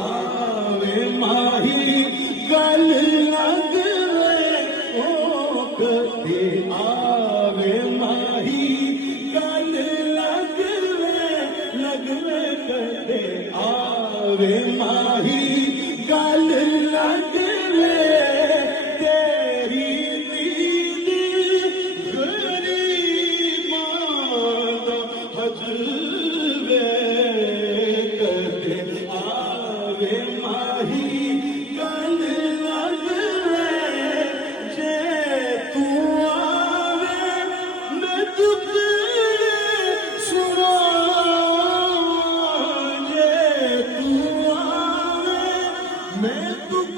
आवे माही गल लगवे ओ कदे आवे माही गल लगवे कदे आवे माही गल लगवे तेरी नींद गरीबां दा हजवे कदे आवे माही गल लगवे जे तू आवे मैं तुझे सुनां जे तू आवे मैं दुख